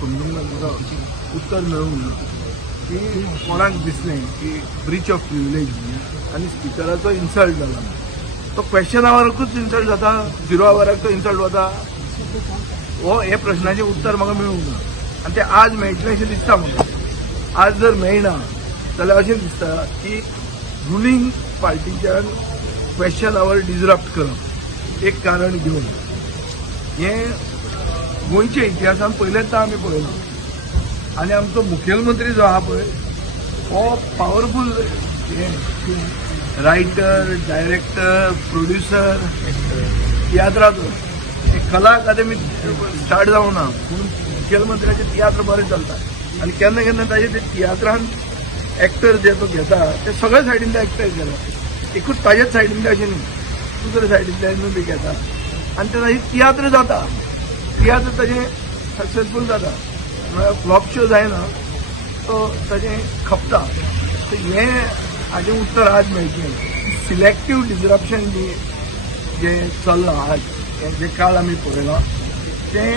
समजून तुका उत्तर मेळूंक ना की कोणाक दिसलें की ब्रीच ऑफ प्रिविलेज म्हणून आनी स्पिकराचो इन्सल्ट जाला. तो क्वेश्चन आवराकूच इन्सल्ट जाता, 0 आवराक तो इन्सल्ट वता. हे प्रश्नाचें उत्तर म्हाका मेळूंक ना आनी तें आज मेळटलें अशें दिसता म्हाका. आज जर मेळना जाल्यार अशें दिसता की रुलींग पार्टीच्यान क्वेश्चन आवर डिसरप्ट करप एक कारण घेवन. हें गोंयच्या इतिहासान पयलेंदा आमी पळयलां आनी आमचो मुखेलमंत्री जो आहा पळय हो पावरफूल रायटर, डायरेक्टर, प्रोड्युसर, तियात्राचो कला अकादमी स्टार्ट जावं ना पूण मुखेलमंत्र्याचें तियात्र बरें चलता आनी केन्ना केन्ना ताजे ते तियात्रान एक्टर जे तो घेता ते सगळ्या सायडीन एक्टर केला. एकूच ताजेच सायडीन अशें न्ही, दुसऱ्या सायडींतल्यान बी घेता आनी ते ताजें तियात्र जाता. तियात्र ताजें सक्सेसफूल जाता, म्हळ्यार फ्लॉप शो जायना, तो ताजें खपता. हें हाजें उत्तर आज मेळटलें. सिलेक्टीव डिसरप्शन जे चल्लां आज, जे काळ आमी पळयला तें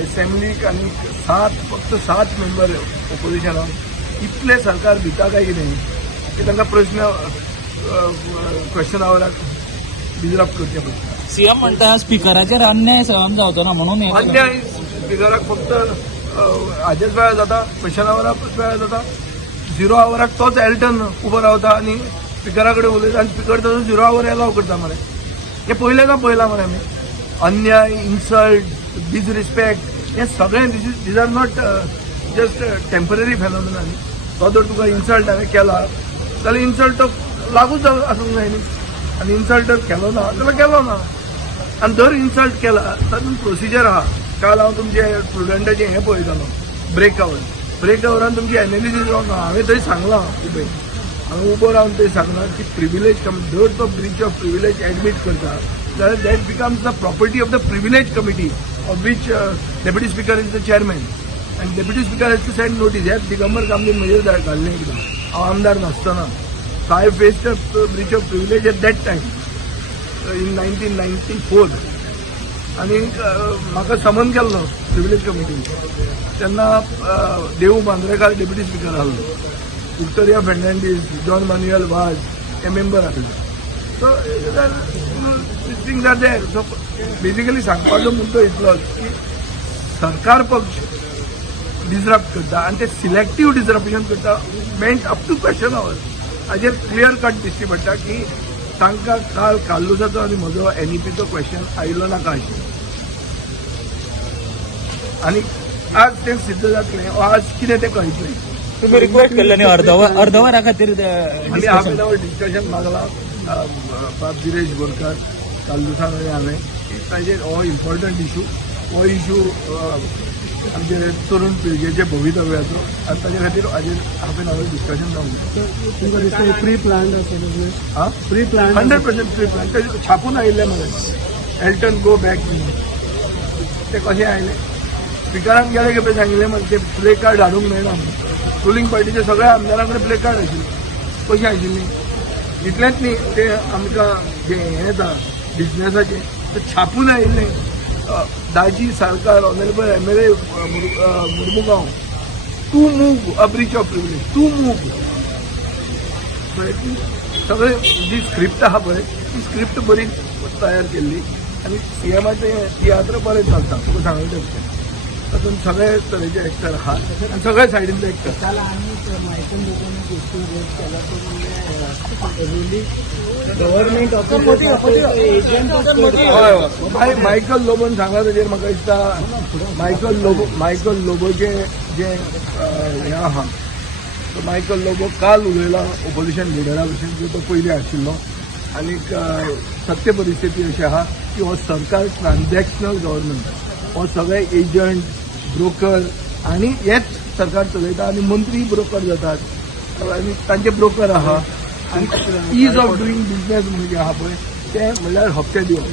एसेंब्लीक आनी फक्त 7 मेंबर ऑपोजिशनाक इतले सरकार भिता काय कितें की तांकां प्रश्न क्वेश्चन आवराक डिसरप्ट करचे पडटा. सीएम म्हणटा स्पिकराचेर अन्याय सहन जावचो ना म्हणून अन्याय स्पिकराक फक्त हाजेच वेळार जाता, क्वेश्चन आवराकूच वेळार जाता. 0 आवराक तोच एल्टन उबो रावता आनी स्पिकरा कडेन उलयता आनी स्पिकर ताजो 0 आवर एलाव करता मरे. हें पयलेंदा पळयलां मरे आमी. अन्याय, इन्सल्ट, डिसरिस्पेक्ट हें सगळें these are not just temporary phenomena. तो जर तुका इन्सल्ट हांवें केला जाल्यार इन्सल्ट तो लागूच आसूंक जाय न्ही. आनी इन्सल्ट जर केलो ना जाल्यार केलो ना. आनी जर इन्सल्ट केला तातूंत प्रोसिजर आहा. काल हांव तुमचे स्टुडंटाचें हें पळयतालो ब्रेक आवरान तुमची एनालिसीस रॉंग आहा. हांवें थंय सांगलां हांवें उबो रावन थंय सांगलां की प्रिविलेज जर तो ब्रीच ऑफ प्रिविलेज एडमीट करता जाल्यार that becomes the property of the privilege committee of which deputy speaker is the chairman आनी deputy speaker has to send notice. हे दिगंबर कामले म्हजेर घाल्लें एकदां हांव आमदार नासतना. So I faced a breach of privilege at that time in 1994 आणि म्हाका समन केल्लो प्रिविलेज कमिटीन. तेन्ना देव मांद्रेकार डेप्युटी स्पीकर आहलो, विक्टोरिया फेर्नांडीस, जॉन मॅन्युएल वाज हे मेंबर आसले. So things are there. So basically सांगपाचो मुद्दो इतलोच की सरकार पक्ष डिसरप्ट करता आनी ते सिलेक्टीव डिसरप्शन करता मेंट अप टू क्वेश्चन आवर. हाजेर क्लियर कट दिसची पडटा की तांकां काल काल्लुसाचो आनी म्हजो एनईपीचो क्वेश्चन आयिल्लो नाका आशिल्लो आनी आज तें सिद्ध जातलें. आज कितें तें कळटलें. तुम्ही रिक्वेस्ट केल्ले न्ही अर्दवरा खातीर आमी हाफ एन आवर डिस्कशन मागलां बाब गिरेश बोरकार काल्लुसान आनी हांवें ताजेर हो इम्पॉर्टंट इशू. हो इशू आमचे तरुण पिळगेचे भवितव्याचो आनी ताजे खातीर हाजेर हाफ एन आवर डिस्कशन जावंक प्री प्लान हां प्री प्लान 100% प्री प्लान. ते छापून आयिल्ले मरे एल्टन गो बॅक म्हणून. ते कशें आयले स्पिकरान गेले खेपे सांगिल्लें मरे ते प्ले कार्ड हाडूंक मेळना म्हणून. रुलींग पार्टीचे सगळ्या आमदारां कडेन प्ले कार्ड आशिल्ले. कशी आशिल्ली इतलेंच न्ही ते आमकां जे हें येता बिजनेसाचें ते छापून आयिल्लें. Daji Sarkar honourable MLA Mormugao to move a breach of privilege to move. सगळे जी स्क्रिप्ट आहा पळय ती स्क्रिप्ट बरी तयार केल्ली आनी सीएमाचें तियात्र बरें चलता. तुका सांगलें तें तातूंत सगळे तरेचे एक्टर आहात आनी सगळे सायडींतले एक्टर. त्याला आम्ही मायकल लोकांना गोष्टी रेट केला तो म्हणजे गव्हर्नमेंट हय मायकल लोबोन सांगला ताजेर म्हाका दिसता मायकल लोबोचे जे हें आहा मायकल लोबो काल उलयला ऑपोजिशन लिडरा भशेन जो तो पयलीं आशिल्लो. आनीक सत्य परिस्थिती अशी आहा की हो सरकार ट्रान्झॅक्शनल गव्हर्नमेंट. हो सगळे एजंट ब्रोकर आनी हेच सरकार चलयता आनी मंत्री ब्रोकर जातात आनी तांचे ब्रोकर आहा. आनी ईज ऑफ डुईंग बिजनेस म्हणजे आहा पळय तें म्हणल्यार हप्ते दिवप.